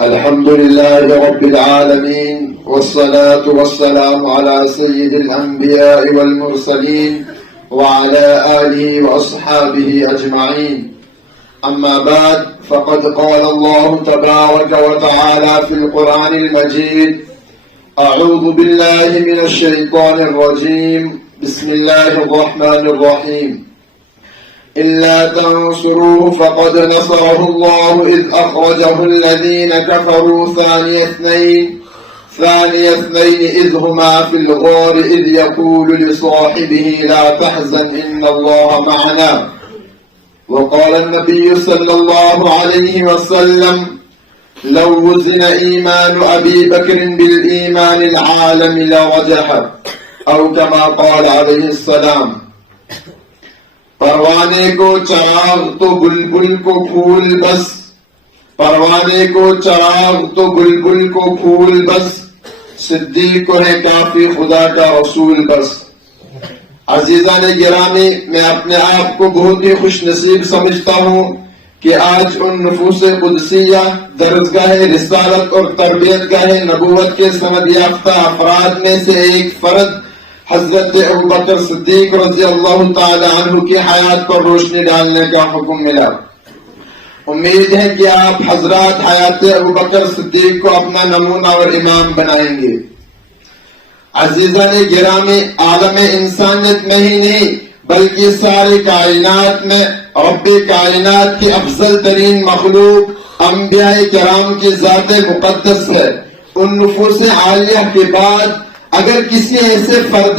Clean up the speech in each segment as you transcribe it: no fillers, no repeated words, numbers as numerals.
الحمد لله رب العالمين والصلاة والسلام على سيد الأنبياء والمرسلين وعلى آله وأصحابه أجمعين. أما بعد، فقد قال الله تبارك وتعالى في القرآن المجيد: أعوذ بالله من الشيطان الرجيم، بسم الله الرحمن الرحيم. إلا تنصروه فقد نصره الله إذ أخرجه الذين كفروا ثاني اثنين إذ هما في الغار إذ يقول لصاحبه لا تحزن إن الله معنا. وقال النبي صلى الله عليه وسلم: لو وزن إيمان أبي بكر بالإيمان العالم لرجح، أو كما قال عليه السلام. پروانے کو چراغ تو بلبل کو پھول بس، پروانے کو چراغ تو بلبل کو پھول بس، صدیق کو ہے کافی خدا کا رسول بس. عزیزان گرامی، میں اپنے آپ کو بہت ہی خوش نصیب سمجھتا ہوں کہ آج ان نفوس قدسیہ، درسگاہ رسالت اور تربیت گاہ نبوت کے سند یافتہ افراد میں سے ایک فرد حضرت ابوبکر صدیق رضی اللہ تعالی عنہ کی حیات پر روشنی ڈالنے کا حکم ملا. امید ہے کہ آپ حضرات حیات ابوبکر صدیق کو اپنا نمونہ اور امام بنائیں گے. عزیزان گرامی، عالم انسانیت میں ہی نہیں بلکہ ساری کائنات میں رب کائنات کی افضل ترین مخلوق انبیاء کرام کی ذات مقدس ہے. ان نفوس عالیہ کے بعد اگر کسی ایسے فرد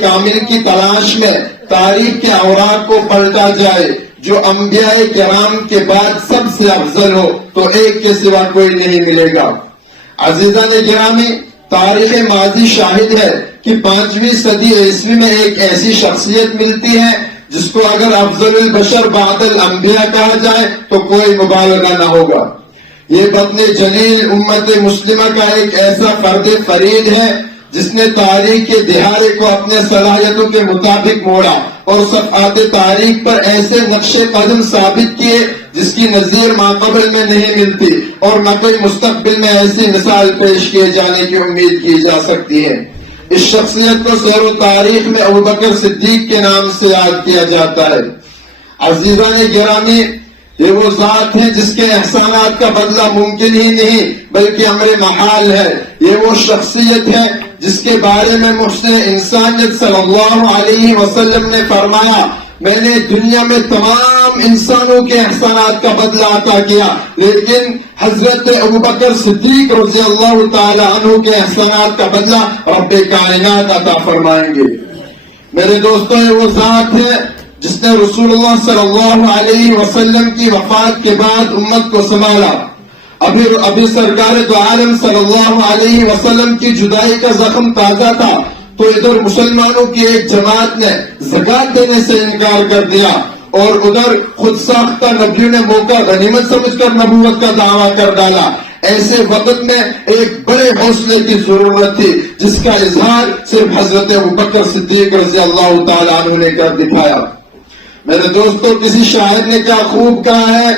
کامل کی تلاش میں تاریخ کے اوراق کو پلٹا جائے جو انبیاء کرام کے بعد سب سے افضل ہو تو ایک کے سوا کوئی نہیں ملے گا. عزیزان گرامی، تاریخ ماضی شاہد ہے کہ 5ویں صدی عیسوی میں ایک ایسی شخصیت ملتی ہے جس کو اگر افضل البشر بعد الانبیاء کہا جائے تو کوئی مبالغہ نہ ہوگا. یہ بطن جلیل امت مسلمہ کا ایک ایسا فرد فرید ہے جس نے تاریخ کے دہارے کو اپنے صلاحیتوں کے مطابق موڑا اور صفحات تاریخ پر ایسے نقش قدم ثابت کیے جس کی نظیر ماقبل میں نہیں ملتی اور نہ کوئی مستقبل میں ایسی مثال پیش کیے جانے کی امید کی جا سکتی ہے. اس شخصیت کو سیر و تاریخ میں ابوبکر صدیق کے نام سے یاد کیا جاتا ہے. عزیزان گرامی، یہ وہ ذات ہے جس کے احسانات کا بدلہ ممکن ہی نہیں بلکہ امر محال ہے. یہ وہ شخصیت ہے جس کے بارے میں محسن انسانیت صلی اللہ علیہ وسلم نے فرمایا: میں نے دنیا میں تمام انسانوں کے احسانات کا بدلہ عطا کیا لیکن حضرت ابوبکر صدیق رضی اللہ تعالی عنہ کے احسانات کا بدلہ رب کائنات عطا فرمائیں گے. میرے دوستوں، یہ وہ ذات ہے جس نے رسول اللہ صلی اللہ علیہ وسلم کی وفات کے بعد امت کو سنبھالا. ابھی سرکار دو عالم صلی اللہ علیہ وسلم کی جدائی کا زخم تازہ تھا تو ادھر مسلمانوں کی ایک جماعت نے زکات دینے سے انکار کر دیا اور ادھر خود ساختہ نبیوں نے موقع غنیمت سمجھ کر نبوت کا دعویٰ کر ڈالا. ایسے وقت میں ایک بڑے حوصلے کی ضرورت تھی جس کا اظہار صرف حضرت ابوبکر صدیق رضی اللہ تعالیٰ عنہ نے کر دکھایا. میرے دوستو، کسی شاعر نے کیا خوب کہا ہے: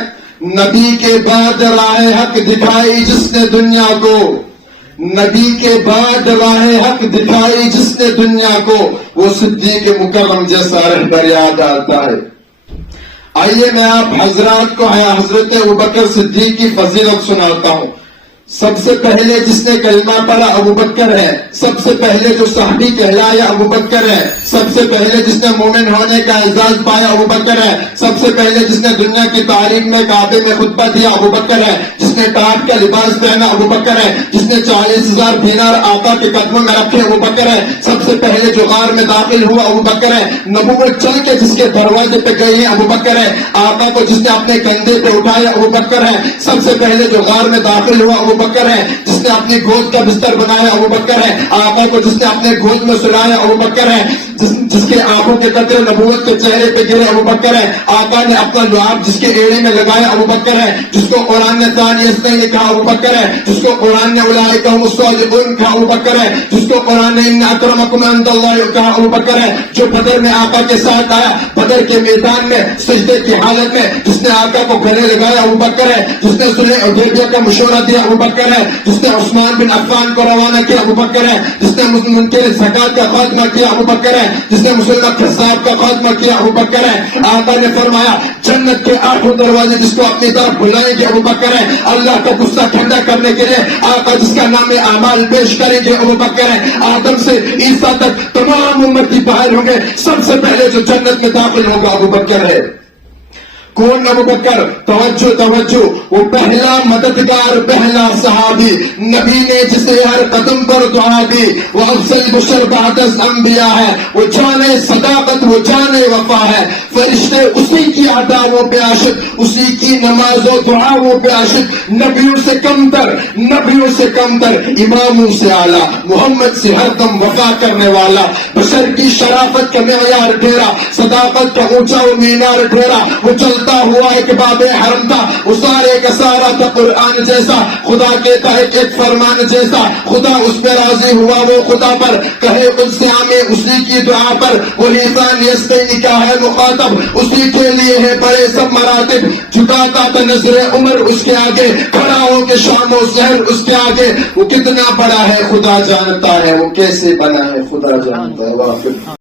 نبی کے بعد راہ حق دکھائی جس نے دنیا کو، نبی کے بعد راہ حق دکھائی جس نے دنیا کو، وہ صدیق مکرم جیسا رہبر یاد آتا ہے. آئیے میں آپ حضرات کو حضرت ابوبکر صدیق کی فضیلت سناتا ہوں. سب سے پہلے جس نے کلمہ پڑھا ابوبکر ہے، سب سے پہلے جو صحابی کہلایا ابوبکر ہے، سب سے پہلے جس نے مومن ہونے کا اعزاز پایا ابوبکر ہے، سب سے پہلے جس نے دنیا کی تاریخ میں کعبے میں خطبہ دیا ابوبکر ہے، جس نے ٹاپ کا لباس پہنا ابوبکر ہے، جس نے 40,000 دینار آقا کے قدموں میں رکھے ابوبکر ہے، سب سے پہلے جو غار میں داخل ہوا ابوبکر ہے، نبوت چل کے جس کے دروازے پہ گئی ہے ابوبکر ہے، آقا کو جس نے اپنے کندھے پہ اٹھایا ابوبکر ہے، سب سے پہلے جو غار میں داخل ہوا ابوبکر ہے، جس نے اپنی گود کا بستر بنایا ابوبکر ہے، آقا کو جس نے اپنے گود میں سلایا ابوبکر ہے، جس کے آنکھوں کے قطرے نبوت کے چہرے پہ گرے ابو بکر ہے. آقا نے اپنا لعاب جس کے ایڑے میں لگایا ابو بکر ہے. جس کو قرآن نے ثانی اثنین کہا ابو بکر ہے. جس کو قرآن نے اولئک هم الصادقون کہا ابو بکر ہے. جس کو قرآن نے ان اکرمکم عند اللہ کہا ابو بکر ہے. جو بدر میں آقا کے ساتھ آیا, بدر کے میدان میں سجدے کی حالت میں جس نے آقا کو گلے لگایا ابو بکر ہے. جس نے صلح حدیبیہ کا مشورہ دیا ابو بکر ہے. جس نے عثمان بن عفان کو روانہ کیا ابو بکر ہے. جس نے منکر زکات کا خاتمہ کیا ابو بکر ہے. جس نے مسلمان قذاب کا خاتمہ کیا ابو بکر ہے. آقا نے فرمایا جنت کے 8 دروازے جس کو اپنی طرف بلائیں گے ابو بکر ہے. اللہ کا غصہ ٹھنڈا کرنے کے لیے آقا جس کا نام اعمال پیش کریں گے ابو بکر ہے. آدم سے عیسیٰ تک تمام امتی باہر ہوں گے, سب سے پہلے جو جنت میں داخل ہوگا ابو بکر ہے. کون ابو بکر؟ توجہ توجہ, وہ پہلا مددگار, پہلا صحابی, نبی نے جسے ہر قدم پر دعا دی. وہ افضل بشر بعد از انبیاء ہے. وہ جانے صداقت, وہ جانے وفا ہے. فرشتے اسی کی ادا وہ پہ عاشق, اسی کی نماز و دعا وہ پہ عاشق. نبیوں سے کم تر, نبیوں سے کم تر, اماموں سے اعلیٰ, محمد سے ہر دم وفا کرنے والا. بشر کی شرافت کا معیار ڈھیرا, صداقت کا اونچا و مینار ڈھیرا. وہ چلتا ہوا ایک باب حرم تھا, وہ سارے کا سارا تھا قرآن جیسا, خدا کے تحت ایک فرمان جیسا. خدا اس پہ راضی ہوا, وہ خدا پر کہے قدس عامی اسی کی دعا پر. وہ لیسان یستینی کا ہے مخاطب, اسی کے لیے ہے بڑے سب مراتب. جھکاتا تھا نظر عمر اس کے آگے, کھڑا ہو کے شام و سحر اس کے آگے. وہ کتنا بڑا ہے خدا جانتا ہے, وہ کیسے بنا ہے خدا جانتا ہے. واقف